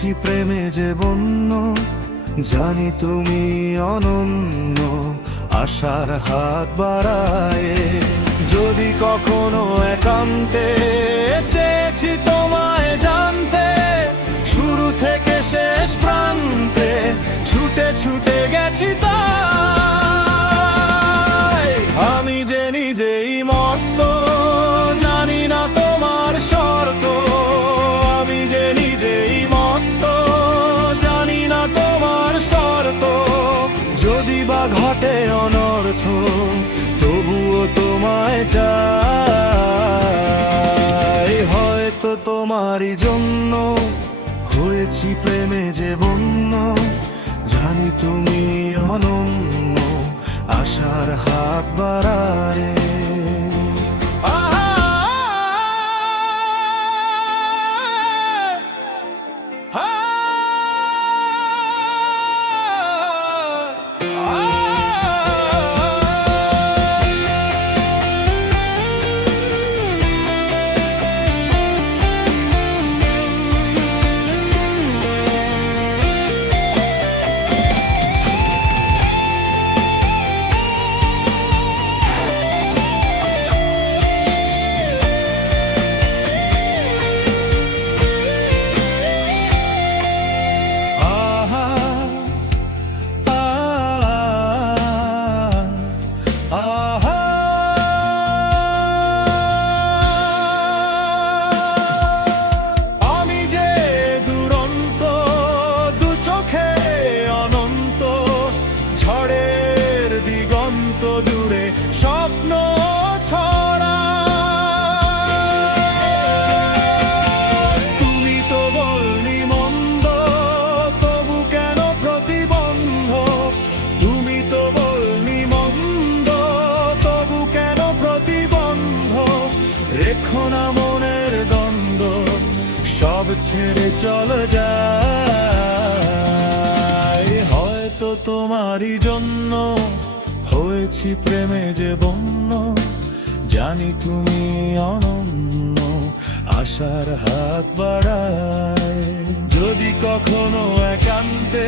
হয়েছি প্রেমে যে বন্য, জানি তুমি অনন্য, আশার হাত বাড়ায়। যদি কখনো একান্তে চেয়েছি তোমায় জানতে, শুরু থেকে শেষ প্রান্তে ছুটে ছুটে গেছি তাই। আমি যে নিজেই মত্ত, জানি না তোমার শর্ত। আমি যে নিজেই মত্ত, জানি না তোমার শর্ত। যদি বা ঘটে অনর্থ, তবুও তোমায় চাই। হয়তো তোমারই জন্য হয়েছি প্রেমে যে বন্য, জানি তুমি অনন্য, আশার হাত বাড়ায়। স্বপ্ন ছড়া, তুমি তো বলনি মন্দ, তবু কেন প্রতিবন্ধ? তুমি তো বলনি মন্দ, তবু কেন প্রতিবন্ধ? রেখো না মনের দ্বন্দ্ব, সব ছেড়ে চলে যায়। হয়তো তোমারই জন্য হয়েছি প্রেমে যে বন্য, জানি তুমি অনন্য, আশার হাত বাড়ায়। যদি কখনো একান্তে